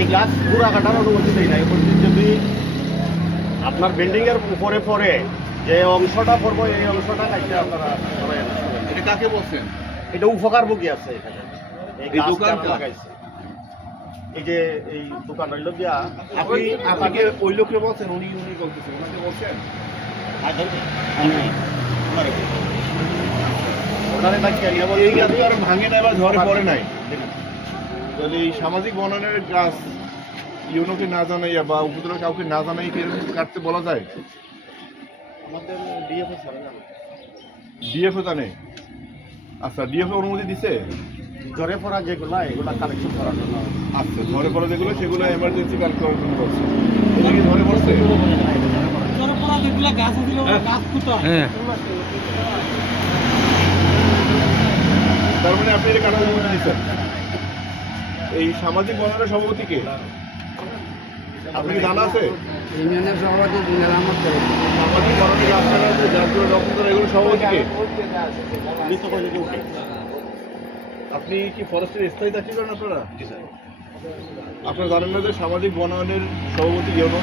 এই গাছ পুরা কাটার অনুমতি দেয় না। এই যদি আপনার বিল্ডিংয়ের উপরে পরে যে অংশটা পড়বো এই অংশটা কাটতে আপনারা সবাই এটা কাকে বলছেন? এটা উপকার ভোগী আছে এখানে। এই এই গাছটা দোকান লাগাইছে। এই যে এই দোকান হইল গিয়া আপনি আপনাকে ওই লোককে বলছেন, উনি বলতেছেন, ওনাকে বলছেন? ওনারে বাকি এই গাছ তো আর ভাঙে নাই বা ঝড়ে পড়ে নাই। তাহলে এই সামাজিক বনায়নের গাছ ইউনোকে না জানাইয়া বা উপজেলা কাউকে না জানাই কি এরকম কাটতে বলা যায়? আমাদের ডিএফও ছাড়া না। ডিএফও জানে? আচ্ছা, ডিএফ অনুমতি দিছে? ঝরে পড়া যেগুলা এগুলা কালেকশন করার জন্য। আচ্ছা, ঝরে পড়া যেগুলো সেগুলো এমার্জেন্সি কালেক্ট করার জন্য বলছে। ওটা কি ঝরে পড়ছে? ঝরে পড়া যেগুলা গাছ ছিল গাছ ফুটা। হ্যাঁ, তার মানে আপনি এটা কাটার অনুমতি দিচ্ছেন? এই সামাজিক বনায়নের সভাপতি কে? আপনি কি জানা আছে? ইউনিয়নের সভাপতি দিনার আহমদ করে। সামাজিক বনায়নের গাছ কাটা আছে, যারগুলো রক্ষণ করে, এগুলো সভাপতি কে? লিস্ট করে যদি উঠে। আপনি কি ফরেস্টের স্থায়ী চাকরি করেন আপনারা? আপনারা জানেন না যে সামাজিক বনায়নের সভাপতি ইউনো?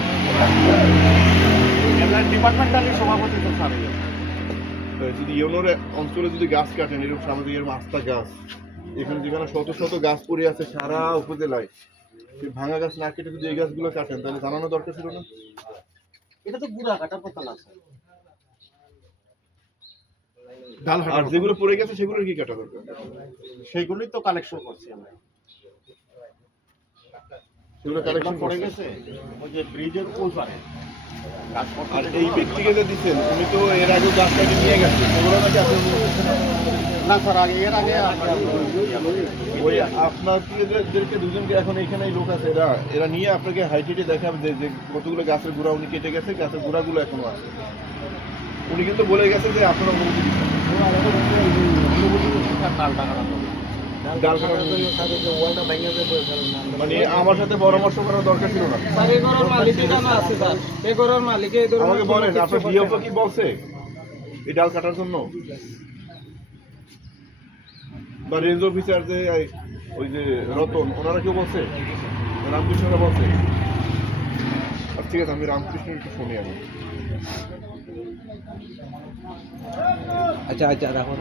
এবার ডিপার্টমেন্টালি সভাপতি তো স্যার। যদি ইউনোর অঞ্চলে যদি গাছ কাটেন, এরকম সামাজিক এরকম আস্থা গাছ, এখানে যেখানে শত শত গাছ পড়ে আছে সারা উপজেলায়, সেই ভাঙা গাছ না কেটে যদি এই গাছগুলো কাটেন তাহলে জানানো দরকার ছিল না? এটা তো বুড়া কাটার কথা না স্যার। আর যেগুলো পড়ে গেছে সেগুলোর কি কাটা দরকার? সেইগুলোই তো কালেকশন করছি আমরা। সেগুলো কালেকশন কালেকশন পড়ে করে গেছে ওই যে ব্রিজের ওই পারে। আর এই ব্যক্তিকে যে দিচ্ছেন উনি তো এর আগেও গাছ কাটিয়ে নিয়ে গেছে, সেগুলো নাকি আপনি না স্যার, আগে এর আগে ওই আপনাদেরকে দুজনকে এখন এখানে লোক আছে, এরা নিয়ে আপনাকে হাইটেটে দেখাবে যে কতগুলো গাছের গোড়া উনি কেটে গেছে, গাছের গোড়াগুলো এখনো আছে। উনি কিন্তু বলে গেছে যে আপনারা অনুমতি দিচ্ছেন ডাল কাটার জন্য। মানে আমার সাথে পরামর্শ করার দরকার ছিল না। আমাকে বলেন আপনার ডিএফও কি বলছে এই ডাল কাটার জন্য? বা রেঞ্জ অফিসার যে ওই যে রতন, ওনারা কেউ বলছে? রামকৃষ্ণরা বলছে? ঠিক আছে, আমি রামকৃষ্ণ একটু শুনি আমি। আচ্ছা আচ্ছা রাখুন।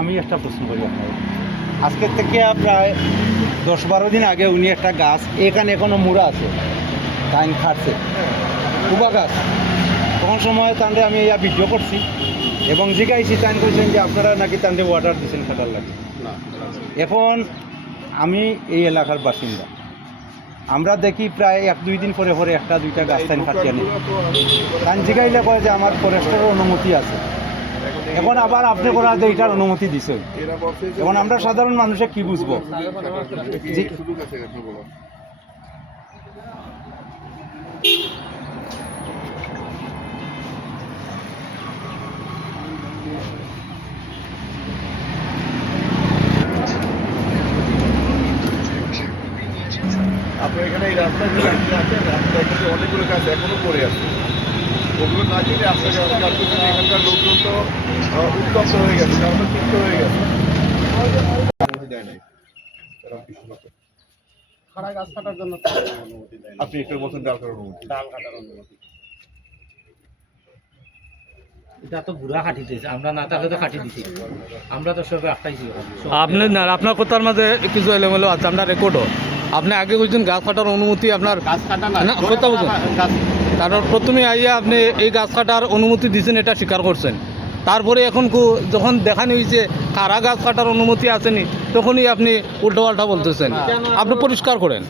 আমি একটা প্রশ্ন করি আপনার। আজকের থেকে প্রায় 10-12 দিন আগে উনি একটা গাছ এখানে এখনো মুড়া আছে, টাইম খাটছে কুবা গাছ, তখন সময় তান্ডে আমি ইয়া ভিডিও করছি এবং জিজ্ঞাসি টাইম করেছেন যে আপনারা নাকি তান্ডে ওয়াটার দিচ্ছেন কাটার লাগে। এখন আমি এই এলাকার বাসিন্দা, আমরা দেখি প্রায় 1-2 দিন পরে পরে একটা দুইটা গাছ টাইম কাটিয়ে নেই। তান জিগাইলে কয় যে আমার ফরেস্টের অনুমতি আছে, এখন আবার আপনি করা যে এটার অনুমতি দিছে। এখন আমরা সাধারণ মানুষে কি বুঝবো? আপনার এখানে এই রাস্তায় যে আছেন, রাস্তায় কিন্তু অনেকগুলো গাছ এখনো পড়ে আছে। ওগুলো না কেটে রাস্তায় গাছ কাটতে এখানকার লোকজন তো উত্তপ্ত হয়ে গেছে, তারা চিত্ত হয়ে গেছে। দেয় নাই খাড়া গাছ কাটার জন্য অনুমতি দেয় না। আপনি একটু বলছেন ডাল কাটার অনুমতি। ডাল কাটার অনুমতি। এটা তো বুড়া কাটি দিয়েছে, আমরা না থাকলে তো কাটি দিছি, আমরা তো সবে আটটাইছি। আপনি না আপনার কথার মাঝে কিছু এলোমেলো আছে, আমরা রেকর্ডও আপনি আগে বলছেন গাছ কাটার অনুমতি আপনার গাছ কাটা না, না, কথা বলুন। গাছ কারণ প্রথমে আইয়া আপনি এই গাছ কাটার অনুমতি দিয়েছেন, এটা স্বীকার করছেন। তারপরে এখন যখন দেখানি হয়েছে কারা গাছ কাটার অনুমতি আসেনি, তখনই আপনি উল্টোপাল্টা বলতেছেন। আপনি পরিষ্কার করেন।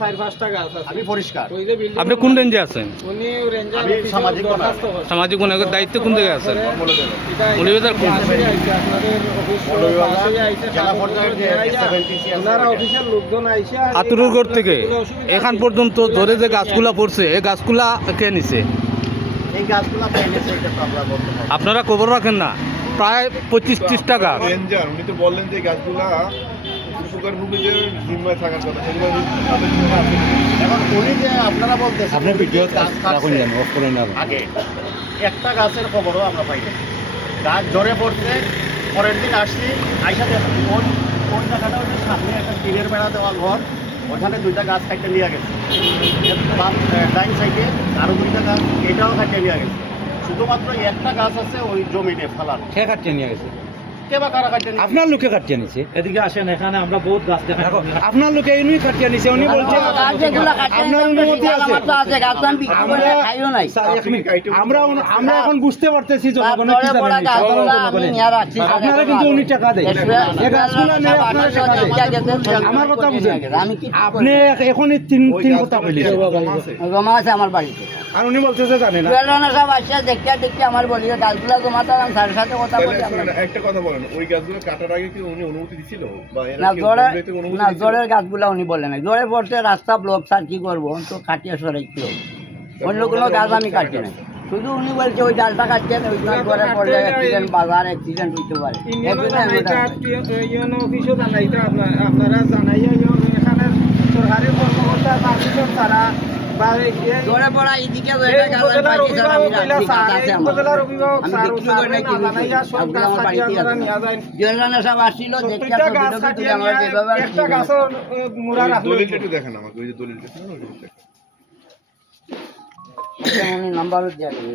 আমি পরিষ্কার। আপনি কোন রেঞ্জে আছেন? আমি সামাজিক সামাজিক বনায়নের দায়িত্ব কোন জায়গায় আছেন? মৌলভীবাজার কোন? জেলা পর্যায়ের যে SFNTC আছে, আতুরগড় থেকে এখান পর্যন্ত ধরে যে গাছগুলা পড়ছে, এই গাছগুলা কে নিছে? এই গাছগুলা পেয়েছে, এটা তো আমরা বলতে পারি। আপনারা খবর রাখেন না? প্রায় 25-30টা গাছ। রেঞ্জার উনি তো বললেন যে গাছগুলা উপকার ভূমিদের জিম্মায় থাকার কথা, সেগুলো তাদের জন্য আছে। এখন উনি যে আপনারা বলতেছেন আপনি ভিডিও গাছ রাখুন, কাটছে, অফ করেন না। আগে একটা গাছের খবরও আমরা পাই না। গাছ ঝরে পড়ছে, পরের দিন আসছি, আইসা দেখি ওই জায়গাটা ওই সামনে একটা টিনের বেড়া দেওয়া ঘর, ওখানে 2টা গাছ কাটতে নিয়ে গেছে, ডাইন সাইডে আরো 2টা গাছ এটাও কাটতে নিয়ে গেছে। শুধুমাত্র একটা গাছ আছে ওই জমিনে ফেলার, সে কাটিয়ে নিয়ে গেছে, কে বা কারা কাটতে নিয়ে আপনার লোকে কাটিয়ে নিছে। এদিকে আসেন, এখানে আমরা বহুত গাছ দেখা দেখো, আপনার লোকে এমনি কাটিয়ে নিছে, উনি বলছে আপনার অনুমতি আছে। আমরা স্যার, এক মিনিট, আমরা এখন বুঝতে পারতেছি জনগণের কি জানেন না, সাধারণ জনগণের। আপনারা কিন্তু উনি টাকা দেয়, এই গাছগুলো নিয়ে আপনারা টাকা দেয়। আমার কথা বুঝেন, আপনি এখন এই তিন কথা বলি, জমা আছে আমার বাড়িতে। আর উনি বলতেছে জানে না। বেলনা সব আসছে দেখতে আমার বলি গাছগুলা জমাতে আমি স্যারের সাথে কথা বলি। তাহলে একটা কথা বলেন, ওই গাছগুলো কাটার আগে কি উনি অনুমতি দিছিল বা এরা না কি জোরে পঞ্চায়েতে অনুমতি না দিছিল? জোরের গাছগুলা উনি বললেন না, জোরে পড়ছে রাস্তা ব্লক, স্যার কি করবো তো কাটিয়ে সরাইতে হবে। অন্য কোনো গাছ আমি কাটি না, শুধু উনি বলছে ওই ডালটা কাটছেন, ওই গাছ জোরে পড়লে অ্যাক্সিডেন্ট, বাজার অ্যাক্সিডেন্ট হইতে পারে। জোরে পড়া এইদিকে সব আসছিল দেখতে দলিলটা একটু দেখেন আমাকে, ওই যে দলিলটা ছিল না, ওই দলিলটা। নাম্বার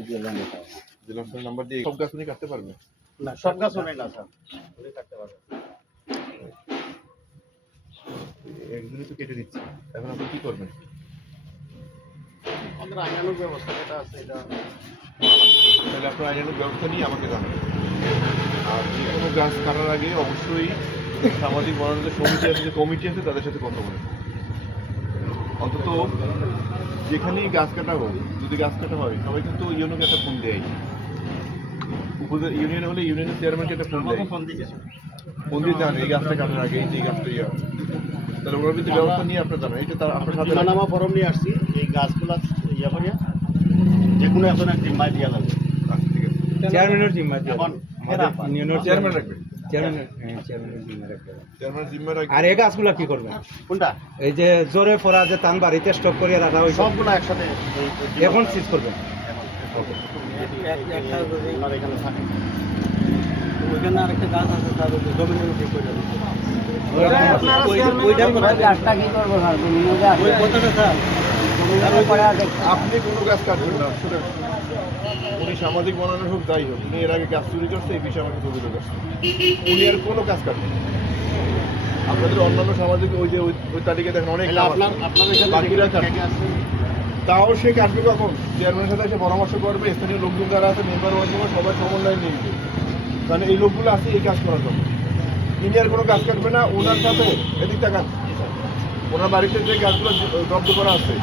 জেলা অফিসারের নাম্বার দিয়ে সব গাছ উনি কাটতে পারবেন? না, সব গাছ ওনে না স্যার, উনি কাটতে পারবে। একজনই তো কেটে দিচ্ছে, এখন আপনি কি করবেন? আমাদের আইনানুগ ব্যবস্থা যেটা আছে এটা তাহলে আপনার আইনানুগ ব্যবস্থা নিয়ে আমাকে জানাবেন। আর যে কোনো গাছ কাটার আগে অবশ্যই সামাজিক বনায়ন যে সমিতি আছে, যে কমিটি আছে, তাদের সাথে কথা বলেন। অন্তত যেখানেই গাছ কাটা হোক, যদি গাছ কাটা হয় সবাই কিন্তু ইউনিয়নকে একটা ফোন দেয়। ইউনিয়ন হলে ইউনিয়নের চেয়ারম্যানকে একটা ফোন দেয়, ফোন দিয়ে জান এই গাছটা কাটার আগে এই গাছটা ইয়া, তাহলে ওরা কিন্তু ব্যবস্থা নিয়ে আপনার জানান। এটা তার আপনার সাথে সীমানামা ফরম নিয়ে আসছি, এই গাছগুলা ইয়া করিয়া যে কোনো একজনের জিম্মায় দিয়া লাগবে। আচ্ছা, ঠিক আছে। চেয়ারম্যানের জিম্মা দিয়ে এখন আমাদের ইউনিয়নের চেয়ারম্যান রাখবেন, চেয়ারম্যানের জিম্মা রাখতে হবে। চেয়ারম্যান জিম্মা রাখবেন। আর এই গাছগুলা কি করবেন? কোনটা এই যে জোরে পড়া যে তান বাড়িতে স্টক করিয়া রাখা হয়েছে, সবগুলো একসাথে এখন সিজ করবেন। ওনার এখানে থাকে। ওইখানে আরেকটা গাছ আছে, তার জমিনের উপরে পড়ে আছে। গাছটা কি করবো স্যার? ওই কথাটা স্যার, আপনি কোনো গাছ কাটবেন না, শুনেন। উনি সামাজিক বনায়ন হোক যাই হোক, উনি এর আগে গাছ চুরি করছে, এই বিষয়ে আমাকে অভিযোগ আসছে। উনি আর কোনো গাছ কাটবেন না। আপনাদের অন্যান্য সামাজিক ওই যে ওই তালিকা দেখেন অনেক তাহলে নাম আপনার আছে। আপনার এখানে বাকিরা কাটবে। কে আছে? তাও সে কাটবে কখন? চেয়ারম্যানের সাথে এসে পরামর্শ করবে, স্থানীয় লোকজন যারা আছে, মেম্বার ওয়ার্ড সবাই সমন্বয় নিয়ে নিবে। কারণ এই লোকগুলো আছে এই কাজ করার জন্য। ইনি আর কোনো গাছ কাটবে না, ওনার সাথে এদিক তাকান, ওনার বাড়িতে যে গাছগুলো জব্দ করা আছে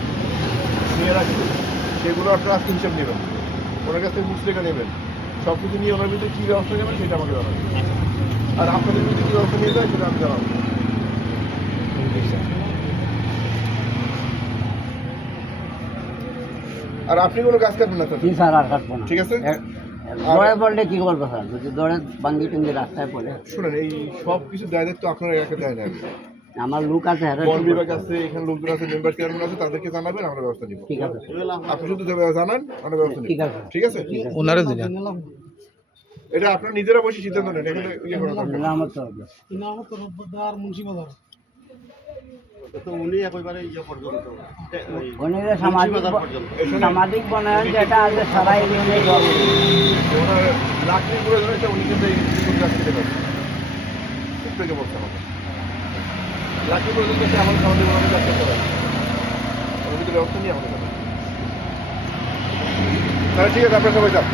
নিয়ে রাখবে, সেগুলো আপনার আজকে হিসাব নেবেন, ওনার কাছ থেকে মুসলেখা নেবেন, সব কিছু নিয়ে ওনার ভিতরে কী ব্যবস্থা নেবেন সেটা আমাকে জানাবেন। আর আপনাদের ভিতরে কী ব্যবস্থা নিয়ে যায় সেটা আমি জানাবো। আর আপনি কোনো গাছ কাটবেন না স্যার, কি স্যার আর কাটবো না। ঠিক আছে? দৌড়ে পড়লে কি করবো স্যার? যদি দৌড়ে বাঙ্গি টুঙ্গি রাস্তায় পড়ে, শুনেন, এই সব কিছু দায়িত্ব আপনার একা দেয় না। আমার লোক আছে, হ্যাঁ বন বিভাগ আছে, এখানে লোকজন আছে, মেম্বার চেয়ারম্যান আছে, তাদেরকে জানাবেন, আমরা ব্যবস্থা নিব। ঠিক আছে আপনি শুধু জানান, আমরা ব্যবস্থা নিব। ঠিক আছে। ঠিক আছে? এটা আপনার নিজেরা বসে সিদ্ধান্ত নেন, এখানে ইয়ে করা দরকার নেই। আমার তো হবে। তো উনি একেবারে ইয়ে পর্যন্ত ওনারা সামাজিক বাজার পর্যন্ত। সামাজিক বনায়ন যেটা আছে সারা ইউনিয়নে জল। ওনার লাকড়ি প্রয়োজন হয়েছে, উনি কিন্তু এই দুটো গাছ কেটে পাবেন। প্রত্যেকে বলতে হবে লাকড়ি প্রয়োজন হচ্ছে, আমাদের আমাদের ওনাদের গাছ করতে পারে, ওনার ভিতরে ব্যবস্থা নিয়ে আমাদের তাহলে ঠিক আছে, আপনার সবাই যান।